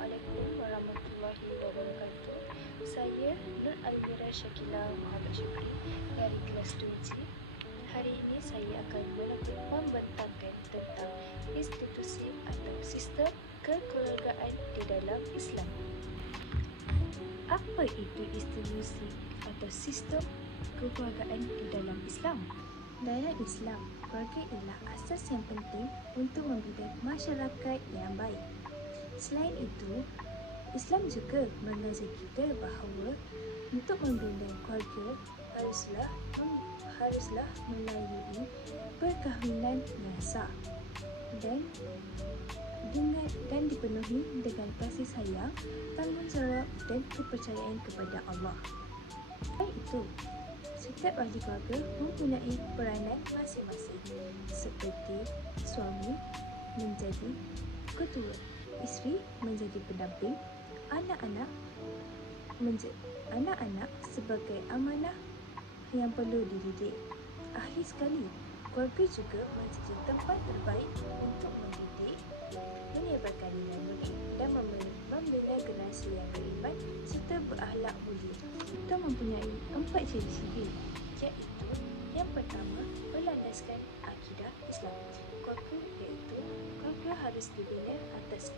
Assalamualaikum warahmatullahi wabarakatuh. Saya Nur Almira Syakila Muhammad Syukri dari kelas 2C. Hari ini saya akan membentangkan tentang institusi atau sistem kekeluargaan di dalam Islam. Apa itu institusi atau sistem kekeluargaan di dalam Islam? Dalam Islam, keluarga ialah asas yang penting untuk membina masyarakat yang baik. Selain itu, Islam juga mengajar kita bahawa untuk membina keluarga haruslah haruslah melalui perkahwinan yang sah dan dengan dan dipenuhi dengan kasih sayang, tanggungjawab dan kepercayaan kepada Allah. Selain itu, setiap ahli keluarga mempunyai peranan masing-masing seperti suami menjadi ketua isteri menjadi pendamping, anak-anak menjadi anak-anak sebagai amanah yang perlu dididik. Akhir sekali, keluarga juga menjadi tempat terbaik untuk mendidik, menyebarkan nilai mulia dan membina generasi yang beriman serta berakhlak mulia. Kita mempunyai empat ciri-ciri iaitu yang pertama, berlandaskan akidah Islam. Keluarga keluarga harus dibina atas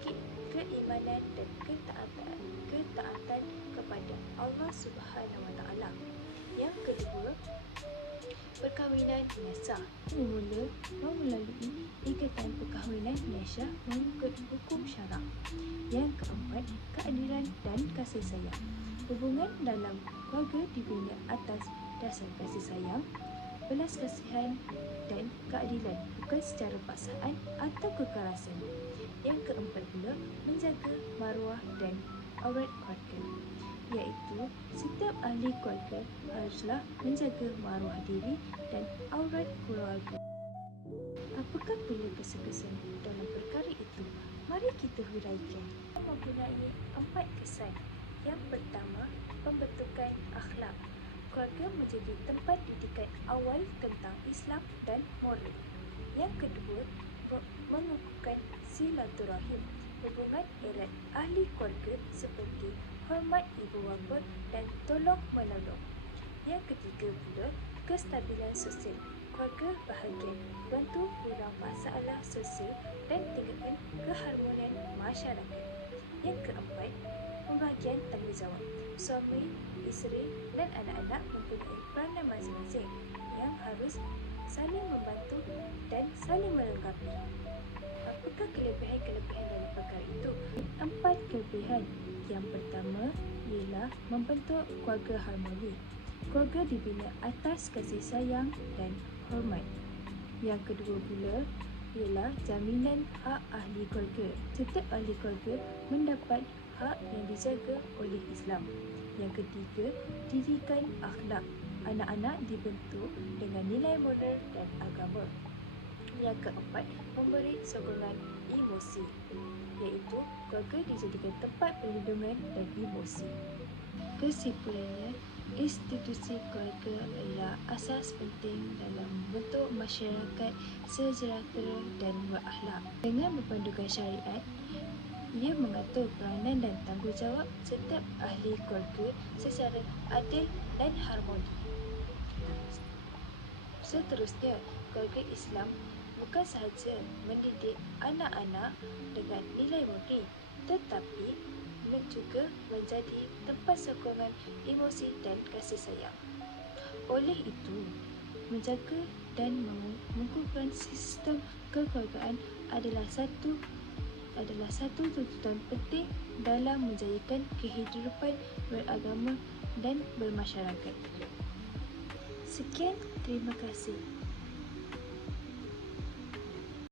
keimanan dan ketaatan ketaatan kepada Allah Subhanahu Wa Taala. Yang kedua, perkahwinan yang sah bermula melalui ikatan perkahwinan yang sah mengikut hukum syarak. Yang keempat, keadilan dan kasih sayang. Hubungan dalam keluarga dibina atas dasar kasih sayang, belas kasihan dan keadilan bukan secara paksaan atau kekerasan. Yang keempat pula menjaga maruah dan aurat keluarga iaitu setiap ahli keluarga haruslah menjaga maruah diri dan aurat keluarga. Apakah pula kesan-kesan dalam perkara itu? Mari kita huraikan. Mempunyai empat kesan. Yang pertama, pembentukan akhlak. Keluarga menjadi tempat didikan awal tentang Islam dan moral. Yang kedua, mengukuhkan silaturahim. Hubungan erat ahli keluarga seperti hormat ibu bapa dan tolong menolong. Yang ketiga pula, kestabilan sosial. Keluarga bahagian bantu kurang masalah sosial dan tingkatkan keharmonian masyarakat. Yang keempat, tanggungjawab. Suami, isteri dan anak-anak mempunyai peranan masing-masing yang harus saling membantu dan saling melengkapi. Apakah kelebihan-kelebihan dari perkara itu? Empat kelebihan. Yang pertama ialah membentuk keluarga harmoni. Keluarga dibina atas kasih sayang dan hormat. Yang kedua pula ialah jaminan hak ahli keluarga. Setiap ahli keluarga mendapat hak yang dijaga oleh Islam. Yang ketiga, didikan akhlak. Anak-anak dibentuk dengan nilai moral dan agama. Yang keempat, memberi sokongan emosi iaitu keluarga dijadikan tempat perlindungan dan emosi. Kesimpulannya, institusi keluarga adalah asas penting dalam membentuk masyarakat sejahtera dan berakhlak. Dengan berpandukan syariat, ia mengatur peranan dan tanggungjawab setiap ahli keluarga secara adil dan harmoni. Seterusnya, keluarga Islam bukan sahaja mendidik anak-anak dengan nilai murni tetapi juga menjadi tempat sokongan emosi dan kasih sayang. Oleh itu, menjaga dan mengukuhkan sistem kekeluargaan adalah satu adalah satu tuntutan penting dalam menjayakan kehidupan beragama dan bermasyarakat. Sekian, terima kasih.